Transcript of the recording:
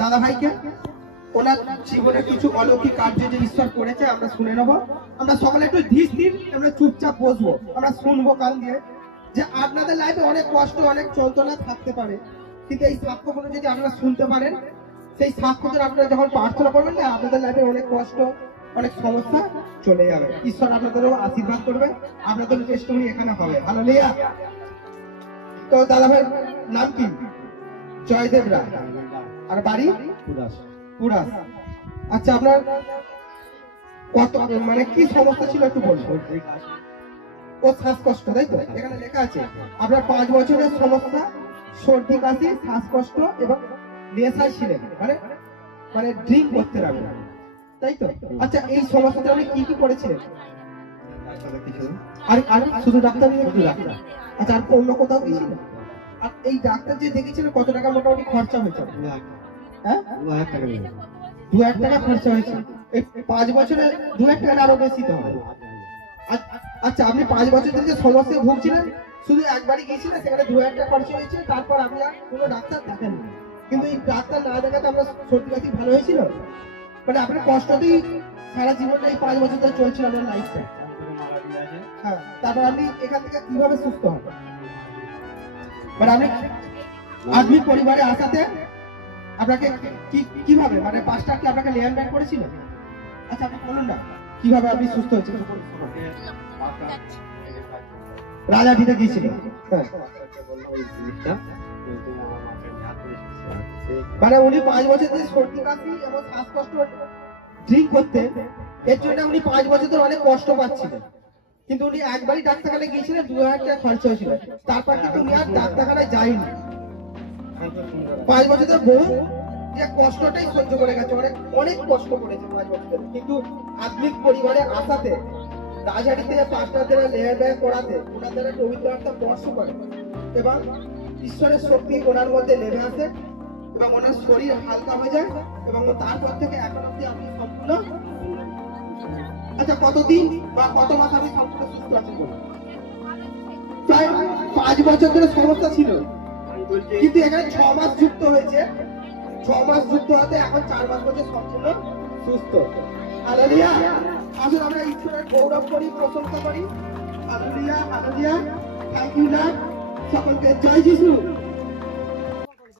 দাদা ভাইকে ওনার জীবনে কিছু অলৌকিক কার্য যে ঈশ্বর করেছে আমরা শুনে নেবো। আমরা সকলে একটু ধীর স্থির আমরা চুপচাপ বসবো, আমরা শুনবো কান দিয়ে। যে আপনাদের লাইফে অনেক কষ্ট অনেক যন্ত্রণা থাকতে পারে, কিন্তু এই সাক্ষ্যগুলো যদি আপনারা শুনতে পারেন, সেই সাক্ষ্যদের আপনারা যখন প্রার্থনা করবেন না, আপনাদের লাইফে অনেক কষ্ট অনেক সমস্যা চলে যাবে। ঈশ্বর আপনাদেরও আশীর্বাদ করবে, আপনাদের টেস্টিমনি এখানে হবে। হালেলুয়া। তো দাদা ভাইয়ের নাম কি? জয়দেব রায়। আর বাড়ি পুরাস। আচ্ছা, আপনার কত মানে কি সমস্যা ছিল একটু বলুন। ও শ্বাসকষ্ট, তাই তো? এখানে লেখা আছে আপনার 5 বছরের সমস্যা, সর্দি কাশি, শ্বাসকষ্ট এবং নেশায় ছিলেন, মানে ড্রিঙ্ক করতে লাগলেন, তাই তো? আচ্ছা, এই সমস্যাটা আপনি কি কি করেছিলেন? আর শুধু ডাক্তার নিয়ে শুধু ডাক্তার? আচ্ছা, আর অন্য কোথাও গিয়েছিলেন? আর এই ডাক্তার যে দেখেছিলেন কত টাকা মোটামুটি খরচা হয়েছে? হ্যাঁ, 2,000 টাকা খরচা হয়েছে। এই 5 বছরে 2,000 টাকা আরো বেশি তো হবে। আচ্ছা, আপনি 5 বছর ধরে যে সমস্যায় ভুগছিলেন, শুধু একবারই গিয়েছিলেন, সেখানে 2,000 টাকা খরচা হয়েছে, তারপর আপনি আর কোনো ডাক্তার দেখেননি। কিন্তু এই ডাক্তার না দেখাতে আপনার সর্দি কাশি ভালো হয়েছিল, মানে আপনার কষ্টতেই সারা জীবনটা এই 5 বছর ধরে চলছিল আপনার লাইফটা। হ্যাঁ, তারপর আপনি এখান থেকে কিভাবে সুস্থ হবেন? মানে আপনি আদমি পরিবারে আসাতে আপনাকে কিভাবে, মানে 5 টাকা কি আপনাকে লেয়ার ব্যাক করেছিল? আচ্ছা, আপনি বলুন না কিভাবে আপনি সুস্থ হয়েছেন। রাজাটিতে গিয়েছিলেন, মানে উনি 5 বছর ধরে সর্দি কাশি এবং শ্বাসকষ্ট ড্রিঙ্ক করতেন, এর জন্য উনি 5 বছর ধরে অনেক কষ্ট পাচ্ছিলেন। কিন্তু উনি একবারই ডাক্তারখানায় গিয়েছিলেন, 2,000 টাকা খরচা হয়েছিল, তারপর কিন্তু উনি আর ডাক্তারখানায় যায়নি। 5 বছর ধরে বহু যে কষ্টটাই সহ্য করে গেছে, অনেক কষ্ট করেছে 5 বছর ধরে। কিন্তু আধুনিক পরিবারে আসাতে, রাজহাটিতে 5টা দিনে লেয়ার ব্যাক করাতে, ওনাদের পবিত্র আত্মা স্পর্শ করে এবং ঈশ্বরের শক্তি ওনার মধ্যে নেমে আসে এবং ওনার শরীর হালকা হয়ে যায় এবং তারপর থেকে এখন অব্দি আপনি সম্পূর্ণ। আচ্ছা, কতদিন বা কত মাস আপনি সম্পূর্ণ সুস্থ আছেন? প্রায় 5 বছর ধরে সমস্যা ছিল, কিন্তু এখানে 6 মাস যুক্ত হয়েছে। 6 মাস যুক্ত হতে এখন 4 মাস বছর সম্পূর্ণ সুস্থ। হালেলুয়া। আসুন আমরা ঈশ্বরের গৌরব করি, প্রশংসা করি। Hallelujah, hallelujah. Thank you lord. সকলকে জয় যিশু।